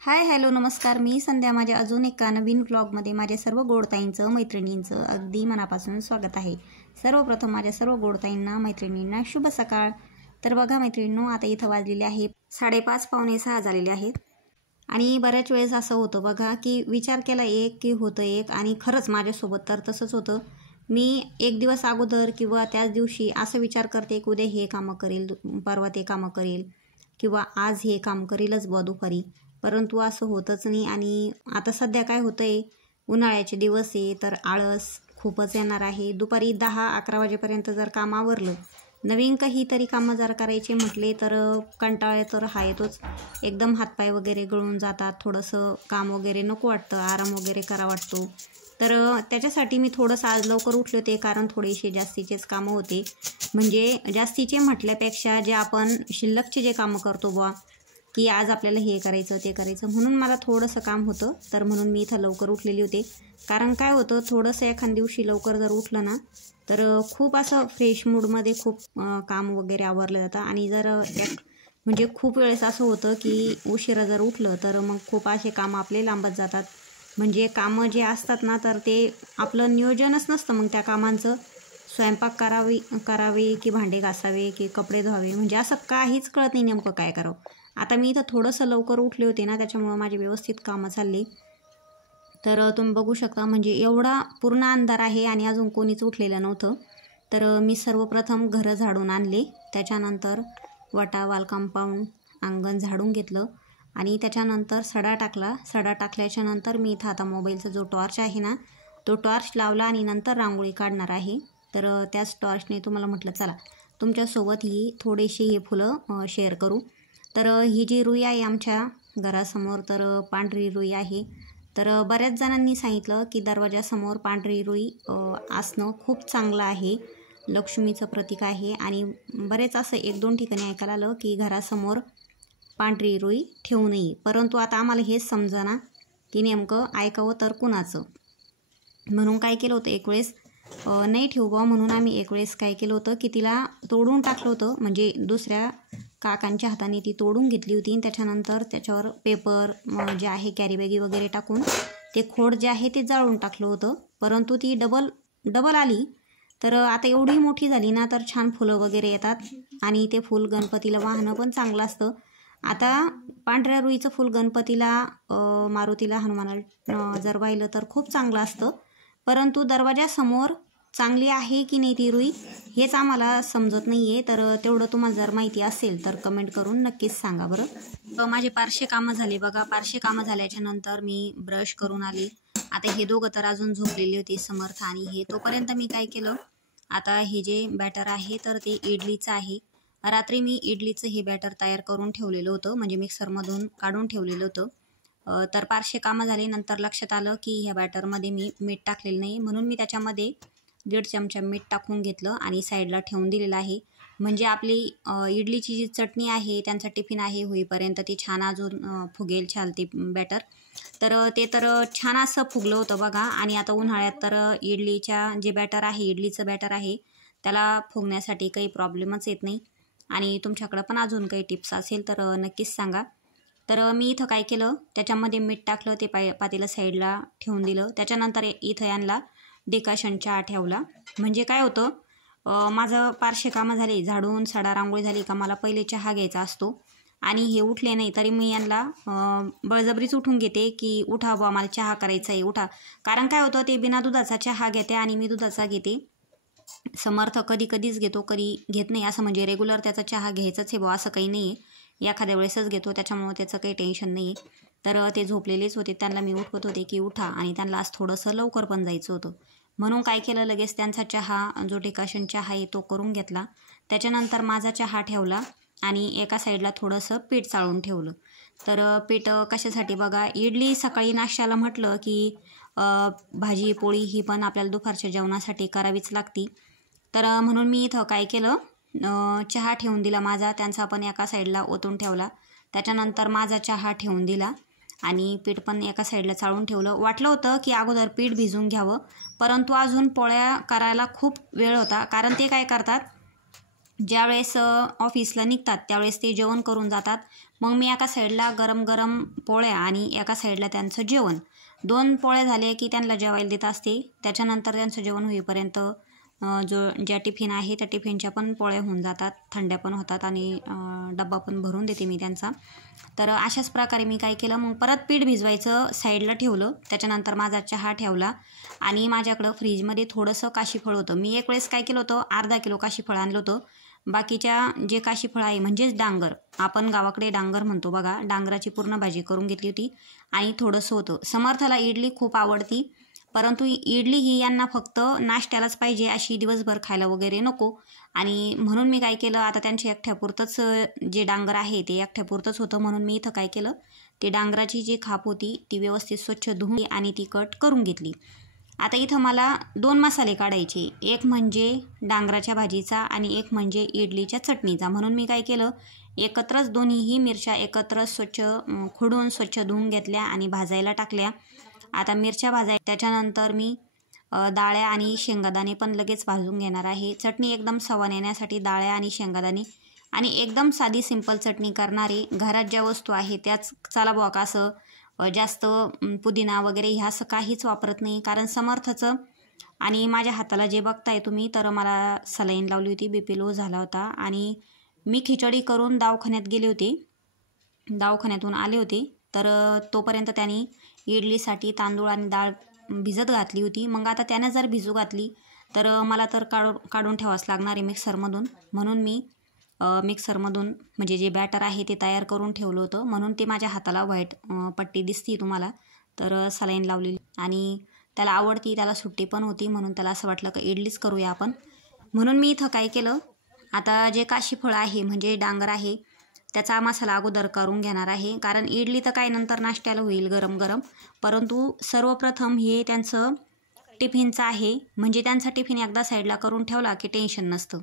Hi hello नमस्कार, मी संध्या. माझ्या अजून एका नवीन व्लॉगमध्ये माझ्या सर्व गोडताईंचं मैत्रिणींचं अगदी मनापासून स्वागत आहे. सर्वप्रथम माझ्या सर्व गोडताईंना मैत्रिणींना शुभ सकाळ. तर बघा मैत्रिणींनो, आता इथं वाजलेले आहे 5:30 पावणे 6 झालेले आहेत. आणि बऱ्याच वेळेस असं होतं बघा की विचार केला एक की होतं एक, आणि खरंच माझ्यासोबत तर तसंच होतं. मी एक दिवस अगोदर किंवा त्याच दिवशी असं विचार करते की उद्या हे कामं करेल, परवा ते कामं करेल, किंवा आज हे काम करेलच बुवा दुपारी, परंतु असं होतच नाही. आणि आता सध्या काय होतं आहे, उन्हाळ्याचे दिवस आहे तर आळस खूपच येणार आहे. दुपारी 10-11 वाजेपर्यंत जर काम आवरलं, नवीन काहीतरी कामं जर करायचे म्हटले तर कंटाळा तर हा येतोच. एकदम हातपाय वगैरे गळून जातात, थोडंसं काम वगैरे नको वाटतं, आराम वगैरे करा वाटतो. तर त्याच्यासाठी मी थोडंसं आज लवकर उठले होते, कारण थोडेसे जास्तीचेच कामं होते. म्हणजे जास्तीचे म्हटल्यापेक्षा जे आपण शिल्लकचे जे कामं करतो बुवा, की आज आपल्याला हे करायचं ते करायचं, म्हणून मला थोडंसं काम होतं. तर म्हणून मी इथं लवकर उठलेली होते. कारण काय होतं, थोडंसं एखाद्या दिवशी लवकर जर उठलं ना तर खूप असं फ्रेश मूडमध्ये खूप काम वगैरे आवरलं जातं. आणि जर म्हणजे खूप वेळेस असं होतं की उशिरा जर उठलं तर मग खूप असे कामं आपले लांबत जातात. म्हणजे कामं जे असतात ना तर ते आपलं नियोजनच नसतं मग त्या कामांचं. स्वयंपाक करावे की भांडे घासावे की कपडे धुवावे, म्हणजे असं काहीच कळत नाही नेमकं काय करावं. आता मी इथं थोडंसं लवकर उठले होते ना, त्याच्यामुळं माझे व्यवस्थित कामं चालली. तर तुम्ही बघू शकता, म्हणजे एवढा पूर्ण अंधार आहे आणि अजून कोणीच उठलेलं नव्हतं. तर मी सर्वप्रथम घरं झाडून आणले, त्याच्यानंतर वटा वाल कंपाऊंड अंगण झाडून घेतलं आणि त्याच्यानंतर सडा टाकला. सडा टाकल्याच्यानंतर मी इथं आता मोबाईलचा जो टॉर्च आहे ना तो टॉर्च लावला आणि नंतर रांगोळी काढणार आहे. तर त्याच टॉर्चने तुम्हाला म्हटलं चला तुमच्यासोबत ही थोडीशी ही फुलं शेअर करू. तर ही जी रुई आहे आमच्या घरासमोर, तर पांढरी रुई आहे. तर बऱ्याच जणांनी सांगितलं की दरवाजासमोर पांढरी रुई असणं खूप चांगलं आहे, लक्ष्मीचं प्रतीक आहे. आणि बरेच असं 1-2 ठिकाणी ऐकायला आलं की घरासमोर पांढरी रुई ठेवू नये. परंतु आता आम्हाला हेच समजेना की नेमकं ऐकावं तर कुणाचं. म्हणून काय केलं होतं, एक वेळेस नाही ठेवू म्हणून आम्ही एक वेळेस काय केलं होतं की तिला तोडून टाकलं होतं. म्हणजे दुसऱ्या काकांच्या हाताने ती तोडून घेतली होती आणि त्याच्यानंतर त्याच्यावर पेपर जे आहे कॅरीबॅगी वगैरे टाकून ते खोड जे आहे ते जाळून टाकलं होतं. परंतु ती डबल आली. तर आता एवढी मोठी झाली ना तर छान फुलं वगैरे येतात आणि ते फूल गणपतीला वाहणं पण चांगलं असतं. आता पांढऱ्या रुईचं फूल गणपतीला, मारुतीला, हनुमानाला जर वाहिलं तर खूप चांगलं असतं. परंतु दरवाजासमोर चांगली आहे की नाही ती रुई हेच आम्हाला समजत नाही आहे. तर तेवढं तुम्हाला जर माहिती असेल तर कमेंट करून नक्कीच सांगा बरं. माझे पारशे कामं झाले बघा. पारशे कामं झाल्याच्या नंतर मी ब्रश करून आली. आता हे दोघं तर अजून झोपलेले होते, समर्थ आणि हे. तोपर्यंत मी काय केलं, आता हे जे बॅटर आहे तर ते इडलीचं आहे. रात्री मी इडलीचं हे बॅटर तयार करून ठेवलेलं होतं, म्हणजे मिक्सरमधून काढून ठेवलेलं होतं. तर पारशे कामं झाले, नंतर लक्षात आलं की ह्या बॅटरमध्ये मी मीठ टाकलेलं नाही, म्हणून मी त्याच्यामध्ये 1.5 चमचा मीठ टाकून घेतलं आणि साईडला ठेवून दिलेलं आहे. म्हणजे आपली इडलीची जी चटणी आहे, त्यांचा टिफिन आहे होईपर्यंत ती छान अजून फुगेल छान ते बॅटर. तर ते तर छान असं फुगलं होतं बघा. आणि आता उन्हाळ्यात तर इडलीच्या जे बॅटर आहे, इडलीचं बॅटर आहे, त्याला फुगण्यासाठी काही प्रॉब्लेमच येत नाही. आणि तुमच्याकडं पण अजून काही टिप्स असेल तर नक्कीच सांगा. तर मी इथं काय केलं, त्याच्यामध्ये मीठ टाकलं, ते पातेलं साईडला ठेवून दिलं. त्याच्यानंतर इथं यांना डिकाशन चहा ठेवला. म्हणजे काय होतं, माझं पारशे कामं झाली, झाडून सडा रांगोळी झाली का मला पहिले चहा घ्यायचा असतो. आणि हे उठले नाही तरी मी यांना बळजबरीच उठून घेते की उठा बुवा, मला चहा करायचा आहे, उठा. कारण काय होतं, ते बिना दुधाचा चहा घेते आणि मी दुधाचा घेते. समर्थ कधी कधीच घेतो, कधी घेत नाही. असं म्हणजे रेग्युलर त्याचा चहा घ्यायचाच आहे बुवा असं काही नाही आहे, एखाद्या वेळेसच घेतो, त्याच्यामुळं त्याचं काही टेन्शन नाही आहे. तर ते झोपलेलेच होते, त्यांना मी उठवत होते की उठा. आणि त्यांना आज थोडंसं लवकर पण जायचं होतं, म्हणून काय केलं, लगेच त्यांचा चहा जो डिकाशन चहा आहे तो करून घेतला. त्याच्यानंतर माझा चहा ठेवला आणि एका साईडला थोडंसं पीठ चाळून ठेवलं. तर पीठ कशासाठी बघा, इडली सकाळी नाश्त्याला म्हटलं की भाजी पोळी ही पण आपल्याला दुपारच्या जेवणासाठी करावीच लागती. तर म्हणून मी इथं काय केलं, चहा ठेवून दिला माझा, त्यांचा पण एका साईडला ओतून ठेवला. त्याच्यानंतर माझा चहा ठेवून दिला आणि पीठ पण एका साईडला चाळून ठेवलं. वाटलं होतं की अगोदर पीठ भिजून घ्यावं, परंतु अजून पोळ्या करायला खूप वेळ होता. कारण ते काय करतात, ज्यावेळेस ऑफिसला निघतात त्यावेळेस ते जेवण करून जातात. मग मी एका साईडला गरम गरम पोळ्या आणि एका साईडला त्यांचं जेवण, 2 पोळ्या झाले की त्यांना जेवायला देत असते. त्याच्यानंतर त्यांचं जेवण होईपर्यंत ज्या टिफिन आहे त्या टिफिनच्या पण पोळ्या होऊन जातात, थंड्या पण होतात आणि डब्बा पण भरून देते मी त्यांचा. तर अशाच प्रकारे मी काय केलं, मग परत पीठ भिजवायचं साईडला ठेवलं. त्याच्यानंतर माझा चहा ठेवला आणि माझ्याकडं फ्रीजमध्ये थोडंसं काशीफळ होतं. मी एक वेळेस काय केलं होतं, अर्धा किलो काशीफळ आणलं होतं. बाकीच्या जे काशीफळ आहे म्हणजेच डांगर, आपण गावाकडे डांगर म्हणतो बघा, डांगराची पूर्ण भाजी करून घेतली होती आणि थोडंसं होतं. समर्थाला इडली खूप आवडती, परंतु इडली ही यांना फक्त नाश्त्यालाच पाहिजे, अशी दिवसभर खायला वगैरे नको. आणि म्हणून मी काय केलं, आता त्यांच्या एकट्यापुरतंच जे डांगर आहे ते एकट्यापुरतंच होतं. म्हणून मी इथं काय केलं, ते डांगराची जी खाप होती ती व्यवस्थित स्वच्छ धुवून आणि ती कट करून घेतली. आता इथं मला 2 मसाले काढायचे, एक म्हणजे डांगराच्या भाजीचा आणि एक म्हणजे इडलीच्या चटणीचा. म्हणून मी काय केलं, एकत्रच दोन्हीही मिरच्या एकत्र स्वच्छ खोडून स्वच्छ धुवून घेतल्या आणि भाजायला टाकल्या. आता मिरच्या त्याच्यानंतर मी डाळ्या आणि शेंगादाणे पण लगेच भाजून घेणार आहे. चटणी एकदम सवान येण्यासाठी डाळ्या आणि शेंगादाणे आणि एकदम साधी सिंपल चटणी करणारी, घरात ज्या वस्तू आहे त्याच चला बुवा का असं जास्त पुदिना वगैरे ह्या असं काहीच वापरत नाही. कारण समर्थचं आणि माझ्या हाताला जे बघताय तुम्ही, तर मला सलाईन लावली होती, BP लो झाला होता आणि मी खिचडी करून दवाखान्यात गेले होते, दवाखान्यातून आले होते. तर तोपर्यंत त्यांनी इडलीसाठी तांदूळ आणि डाळ भिजत घातली होती. मग आता त्यानं जर भिजू घातली तर मला तर काढून ठेवावंच लागणार आहे मिक्सरमधून. म्हणून मी मिक्सरमधून म्हणजे जे बॅटर आहे ते तयार करून ठेवलं होतं. म्हणून ते माझ्या हाताला व्हाईट पट्टी दिसती तुम्हाला. तर सलाईन लावलेली आणि त्याला आवडती, त्याला सुट्टी पण होती, म्हणून त्याला असं वाटलं की इडलीच करूया आपण. म्हणून मी इथं काय केलं, आता जे काशीफळ आहे म्हणजे डांगर आहे त्याचा मसाला अगोदर करून घेणार आहे. कारण इडली तर काय नंतर नाश्त्याला होईल गरम गरम, परंतु सर्वप्रथम हे त्यांचं टिफिनचं आहे. म्हणजे त्यांचा टिफिन एकदा साईडला करून ठेवला की टेन्शन नसतं.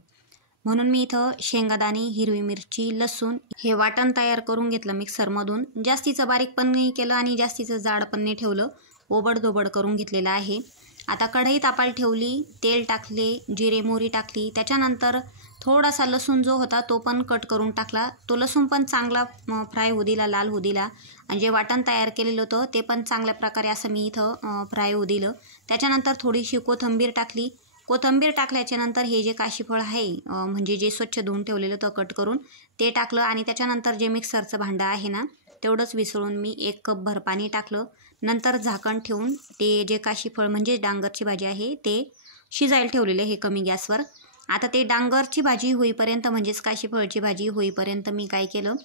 म्हणून मी इथं शेंगादाणे, हिरवी मिरची, लसूण हे वाटण तयार करून घेतलं मिक्सरमधून. जास्तीचं बारीक पण नाही केलं आणि जास्तीचं जाड पण नाही ठेवलं, ओबडधोबड करून घेतलेलं आहे. आता कढई तापायला ठेवली, तेल टाकले, जिरे मोहरी टाकली. त्याच्यानंतर थोडासा लसूण जो होता तो पण कट करून टाकला. तो लसूण पण चांगला फ्राय होऊ दिला, लाल होऊ दिला. आणि जे वाटण तयार केलेलं होतं ते पण चांगल्या प्रकारे असं मी इथं फ्राय होऊ दिलं. त्याच्यानंतर थोडीशी कोथिंबीर टाकली. कोथिंबीर टाकल्याच्यानंतर हे जे काशीफळ आहे म्हणजे जे स्वच्छ धुवून ठेवलेलं होतं कट करून ते टाकलं आणि त्याच्यानंतर जे मिक्सरचं भांडं आहे ना तेवढंच विसळून मी 1 कप भर पाणी टाकलं. नंतर झाकण ठेवून ते जे काशीफळ म्हणजे डांगरची भाजी आहे ते शिजायला ठेवलेलं आहे कमी गॅसवर. आता ते डांगरची भाजी होईपर्यंत म्हणजेच काशीफळची भाजी होईपर्यंत मी काय केलं,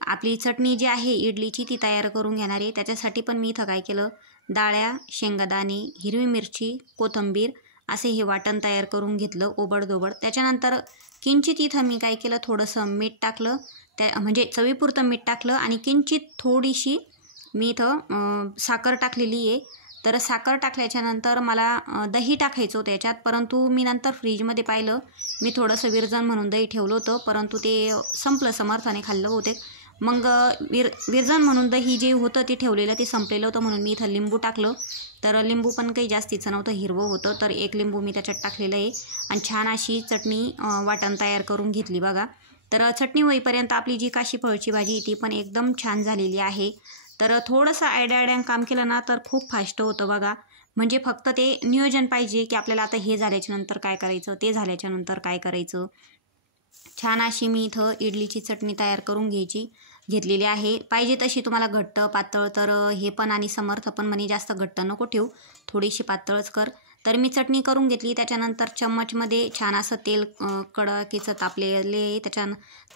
आपली चटणी जी आहे इडलीची ती तयार करून घेणार आहे. त्याच्यासाठी पण मी इथं काय केलं, डाळ्या, शेंगादाणे, हिरवी मिरची, कोथिंबीर असे हे वाटण तयार करून घेतलं ओबडधोबड. त्याच्यानंतर किंचित इथं मी काय केलं, थोडंसं मीठ टाकलं, त्या म्हणजे चवीपुरतं मीठ टाकलं आणि किंचित थोडीशी मी इथं साखर टाकलेली आहे. तर साखर टाकल्याच्यानंतर मला दही टाकायचं होतं याच्यात, परंतु मी नंतर फ्रीजमध्ये पाहिलं, मी थोडंसं विरजण म्हणून दही ठेवलं होतं, परंतु ते संपलं, समर्थाने खाल्लं होते. मग विरजण म्हणून दही जे होतं ते ठेवलेलं ते संपलेलं होतं, म्हणून मी इथं लिंबू टाकलं. तर लिंबू पण काही जास्तीचं नव्हतं, हिरवं होतं, तर 1 लिंबू मी त्याच्यात टाकलेलं आहे आणि छान अशी चटणी वाटण तयार करून घेतली बघा. तर चटणी होईपर्यंत आपली जी काशीफळची भाजी ती पण एकदम छान झालेली आहे. तर थोडंसं आयडिया काम केलं ना तर खूप फास्ट होतं बघा. म्हणजे फक्त ते नियोजन पाहिजे की आपल्याला आता हे झाल्याच्या नंतर काय करायचं, ते झाल्याच्या नंतर काय करायचं. छान अशी मी इथं इडलीची चटणी तयार करून घेतलेली आहे. पाहिजे तशी तुम्हाला घट्ट पातळ, तर हे पण आणि समर्थ पण म्हणे जास्त घट्ट नको ठेवू, थोडीशी पातळच कर. तर मी चटणी करून घेतली. त्याच्यानंतर चम्मचमध्ये छान असं तेल कडाकीचं तापलेले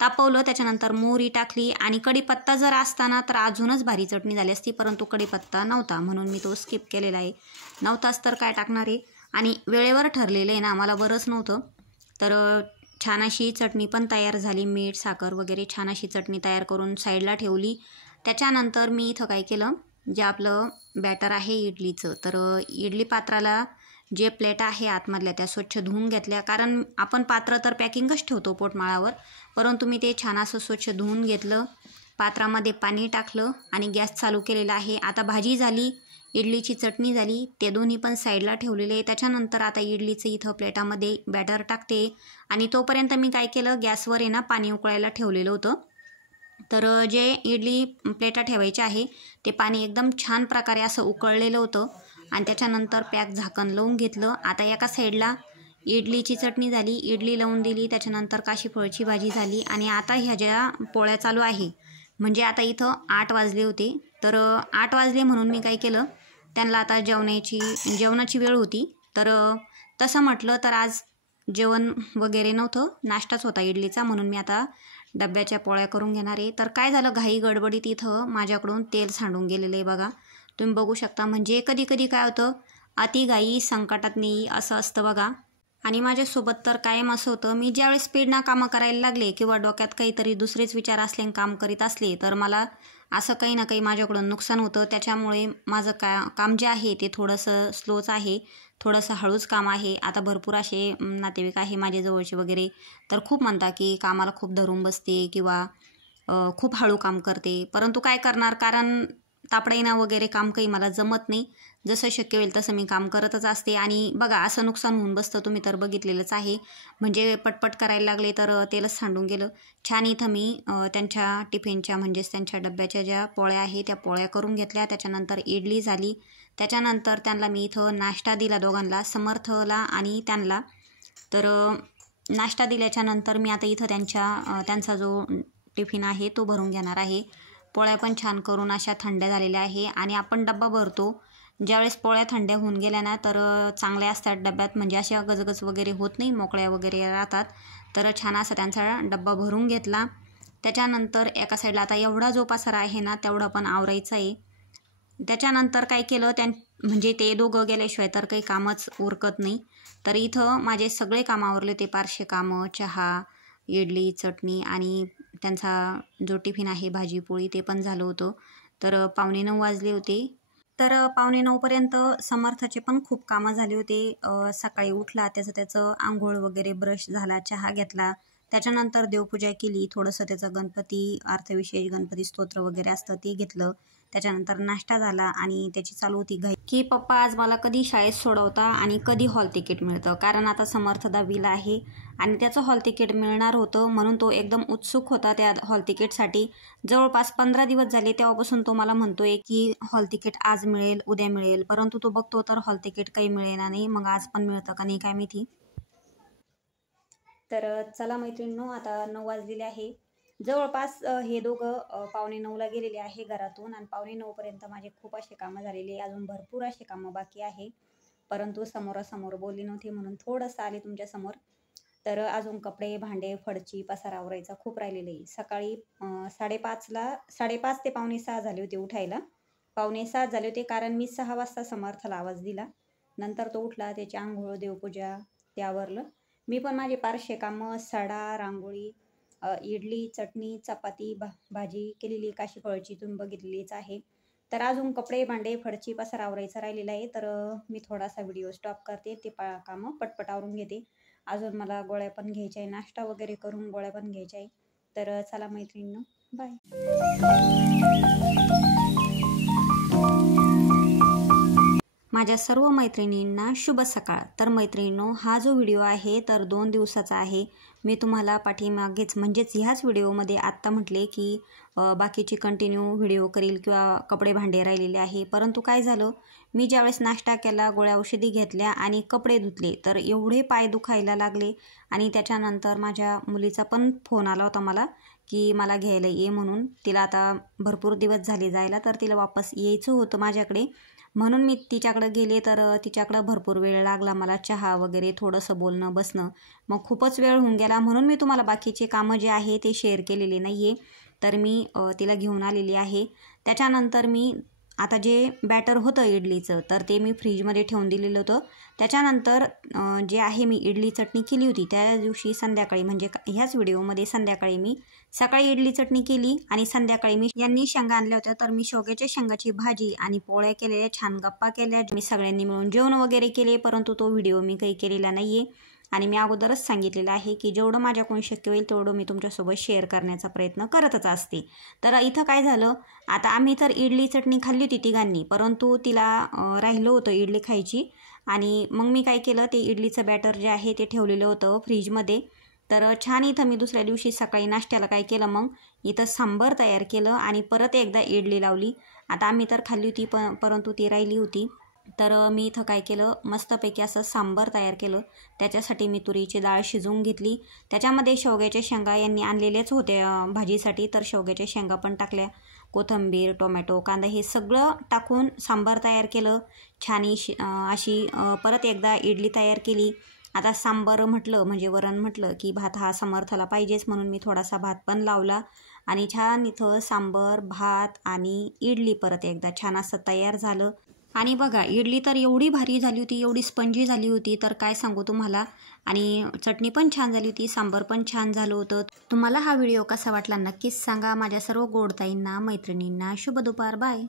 तापवलं. त्याच्यानंतर मोहरी टाकली आणि कढीपत्ता जर असताना तर अजूनच भारी चटणी झाली असती, परंतु कढीपत्ता नव्हता म्हणून मी तो स्किप केलेला आहे. नव्हताच तर काय टाकणार आहे आणि वेळेवर ठरलेलं आहे ना, मला बरंच नव्हतं. तर छान अशी चटणी पण तयार झाली. मीठ, साखर वगैरे छान अशी चटणी तयार करून साईडला ठेवली. त्याच्यानंतर मी इथं काय केलं, जे आपलं बॅटर आहे इडलीचं, तर इडली पात्राला जे प्लेट आहे आतमधल्या त्या स्वच्छ धुवून घेतल्या. कारण आपण पात्र तर पॅकिंगच ठेवतो पोटमाळावर, परंतु मी ते छान असं स्वच्छ धुवून घेतलं. पात्रामध्ये पाणी टाकलं आणि गॅस चालू केलेला आहे। आता भाजी झाली, इडलीची चटणी झाली, ते दोन्ही पण साईडला ठेवलेले आहे। त्याच्यानंतर आता इडलीचं इथं प्लेटामध्ये बॅटर टाकते आणि तोपर्यंत मी काय केलं, गॅसवर आहे ना पाणी उकळायला ठेवलेलं होतं। तर जे इडली प्लेटा ठेवायचे आहे ते पाणी एकदम छान प्रकारे असं उकळलेलं होतं आणि त्याच्यानंतर पॅक झाकण लावून घेतलं। आता एका साईडला इडलीची चटणी झाली, इडली लावून दिली, त्याच्यानंतर काशीफळची भाजी झाली आणि आता ह्या ज्या पोळ्या चालू आहे, म्हणजे आता इथं 8 वाजले होते। तर 8 वाजले म्हणून मी काय केलं, त्यांना आता जेवणाची वेळ होती। तर तसं म्हटलं तर आज जेवण वगैरे नव्हतं, नाश्ताच होता इडलीचा, म्हणून मी आता डब्याच्या पोळ्या करून घेणार आहे। तर काय झालं, घाई गडबडीत इथं माझ्याकडून तेल सांडून गेलेलं आहे बघा, तुम्ही बघू शकता। म्हणजे कधी कधी काय होतं, अति घाई संकटात नेई असं असतं बघा। आणि माझ्यासोबत तर कायम असं होतं, मी ज्यावेळेस स्पीडनं कामं करायला लागले किंवा डोक्यात काहीतरी दुसरेच विचार असले काम करीत असले तर मला असं काही ना काही माझ्याकडून नुकसान होतं। त्याच्यामुळे माझं काम जे आहे ते थोडंसं स्लोच आहे, थोडंसं हळूच काम आहे। आता भरपूर असे नातेवाईक आहे माझे जवळचे वगैरे, तर खूप म्हणतात की कामाला खूप धरून बसते किंवा खूप हळू काम करते, परंतु काय करणार, कारण तापडाईना वगैरे काम काही मला जमत नाही। जसं शक्य होईल तसं मी काम करतच असते आणि बघा असं नुकसान होऊन बसतं, तुम्ही तर बघितलेलंच आहे। म्हणजे पटपट करायला लागले तर तेलच सांडून गेलं। छान इथं मी त्यांच्या टिफिनच्या म्हणजेच त्यांच्या डब्याच्या ज्या पोळ्या आहे त्या पोळ्या करून घेतल्या। त्याच्यानंतर इडली झाली, त्याच्यानंतर त्यांना मी इथं नाश्ता दिला, दोघांना, समर्थला आणि त्यांना। तर नाश्ता दिल्याच्यानंतर मी आता इथं त्यांचा जो टिफिन आहे तो भरून घेणार आहे। पोळ्या पण छान करून अशा थंड्या झालेल्या आहे आणि आपण डब्बा भरतो ज्यावेळेस पोळ्या थंड्या होऊन गेल्या ना तर चांगल्या असतात डब्यात, म्हणजे अशा गजगज वगैरे होत नाही, मोकळ्या वगैरे राहतात। तर छान असा त्यांचा डब्बा भरून घेतला। त्याच्यानंतर एका साईडला आता एवढा जो पसारा आहे ना तेवढा पण आवरायचा आहे। त्याच्यानंतर काय केलं, म्हणजे ते दोघं गेल्याशिवाय तर काही कामच उरकत नाही। तर इथं माझे सगळे काम आवरले, ते पारशे कामं, चहा, इडली, चटणी आणि त्यांचा जो टिफिन आहे भाजी पोळी ते पण झालं होतं। तर 8:45 वाजले होते। तर 8:45 पर्यंत समर्थाचे पण खूप कामं झाले होते। सकाळी उठला, त्याचं आंघोळ वगैरे, ब्रश झाला, चहा घेतला, त्याच्यानंतर देवपूजा केली, थोडंसं त्याचं गणपती अर्थविशेष गणपती स्तोत्र वगैरे असतं ते घेतलं, त्याच्यानंतर नाश्ता झाला आणि त्याची चालू होती घाई की पप्पा आज मला कधी शाळेत सोडवता आणि कधी हॉल तिकीट मिळतं, कारण आता समर्थ 10वीला आहे आणि त्याचं हॉल तिकीट मिळणार होतं, म्हणून तो एकदम उत्सुक होता त्या हॉल तिकीटसाठी। जवळपास 15 दिवस झाले तेव्हापासून तो मला म्हणतोय की हॉल तिकीट आज मिळेल, उद्या मिळेल, परंतु तो बघतो तर हॉल तिकीट काही मिळेना नाही। मग आज पण मिळतं का नाही काय माहिती। तर चला मैत्रिणींनो, आता 9 वाजलेले आहे। जवळपास हे दोघं 8:45ला गेलेले आहे घरातून आणि 8:45 पर्यंत माझे खूप असे कामं झालेले, अजून भरपूर असे कामं बाकी आहे, परंतु समोरासमोर बोलली नव्हती म्हणून थोडंसं आले तुमच्यासमोर। तर अजून कपडे, भांडे, फडची, पसारा आवरायचा खूप राहिलेले आहे। सकाळी 5:30 ते 5:45 झाले होते उठायला, 5:45 झाले होते, कारण मी 6 वाजता समर्थला आवाज दिला, नंतर तो उठला, त्याची आंघोळ, देवपूजा ते आवरलं। मी पण माझे पारशे कामं, सडा, रांगोळी, इडली, चटणी, चपाती, भाजी केलेली काशीफळची तुम्ही बघितलेलीच आहे। तर अजून कपडे, भांडे, फडची, पसारा आवरायचा राहिलेला आहे। तर मी थोडासा व्हिडिओ स्टॉप करते, ते कामं पटपट आवरून घेते। अजून मला गोळ्या पण घ्यायच्या आहे, नाश्ता वगैरे करून गोळ्या पण घ्यायच्या आहे। तर चला मैत्रिणींनो, बाय। माझ्या सर्व मैत्रिणींना शुभ सकाळ। तर मैत्रिणींनो, हा जो व्हिडिओ आहे तर 2 दिवसाचा आहे। मी तुम्हाला पाठीमागेच म्हणजेच ह्याच व्हिडिओमध्ये आत्ता म्हटले की बाकीची कंटिन्यू व्हिडिओ करील किंवा कपडे भांडे राहिलेले आहे, परंतु काय झालं, मी ज्यावेळेस नाश्ता केला, गोळ्या औषधी घेतल्या आणि कपडे धुतले तर एवढे पाय दुखायला लागले आणि त्याच्यानंतर माझ्या मुलीचा पण फोन आला होता मला की मला घ्यायला ये म्हणून। तिला आता भरपूर दिवस झाले जायला, तर तिला वापस यायचं होतं माझ्याकडे, म्हणून मी तिच्याकडे गेले। तर तिच्याकडे भरपूर वेळ लागला मला, चहा वगैरे, थोडंसं बोलणं बसणं, मग खूपच वेळ होऊन गेला, म्हणून मी तुम्हाला बाकीचे कामं जे आहे ते शेअर केलेले नाही आहे। तर मी तिला घेऊन आलेली आहे। त्याच्यानंतर मी आता जे बॅटर होतं इडलीचं तर ते मी फ्रीजमध्ये ठेवून दिलेलं होतं। त्याच्यानंतर जे आहे मी इडली चटणी केली होती त्या दिवशी संध्याकाळी, म्हणजे ह्याच व्हिडिओमध्ये संध्याकाळी मी सकाळी इडली चटणी केली आणि संध्याकाळी मी यांनी शेंगा आणल्या होत्या, तर मी शेवग्याच्या शेंगाची भाजी आणि पोळ्या केलेल्या, छान गप्पा केल्या, मी सगळ्यांनी मिळून जेवण वगैरे केले, परंतु तो व्हिडिओ मी काही केलेला नाही आहे। आणि मी अगोदरच सांगितलेलं आहे की जेवढं माझ्याकडून शक्य होईल तेवढं मी तुमच्यासोबत शेअर करण्याचा प्रयत्न करतच असते. तर इथं काय झालं, आता आम्ही तर इडली चटणी खाल्ली होती तिघांनी, परंतु तिला राहिलं होतं इडली खायची. आणि मग मी काय केलं, ते इडलीचं बॅटर जे आहे ते ठेवलेलं होतं फ्रीजमध्ये. तर छान इथं मी दुसऱ्या दिवशी सकाळी नाश्त्याला काय केलं, मग इथं सांबार तयार केलं आणि परत एकदा इडली लावली. आता आम्ही तर खाल्ली होती परंतु ती राहिली होती. तर मी इथं काय केलं, मस्तपैकी असं सांबार तयार केलं. त्याच्यासाठी मी तुरीची डाळ शिजवून घेतली. त्याच्यामध्ये शेवग्याच्या शेंगा यांनी आणलेल्याच होत्या भाजीसाठी, तर शेवग्याच्या शेंगा पण टाकल्या. कोथिंबीर, टोमॅटो, कांदा हे सगळं टाकून सांबार तयार केलं. छानशी अशी परत एकदा इडली तयार केली. आता सांबार म्हटलं म्हणजे वरण म्हटलं की भात हा समर्थाला पाहिजेच, म्हणून मी थोडासा भात पण लावला. आणि छान इथं सांबार, भात आणि इडली परत एकदा छान असं तयार झालं. आणि बघा, इडली तर एवढी भारी झाली होती, एवढी स्पंजी झाली होती, तर काय सांगू तुम्हाला. आणि चटणी पण छान झाली होती, सांबार पण छान झालं होतं. तुम्हाला हा व्हिडिओ कसा वाटला नक्कीच सांगा. माझ्या सर्व गोडताईंना, मैत्रिणींना शुभ दुपार. बाय.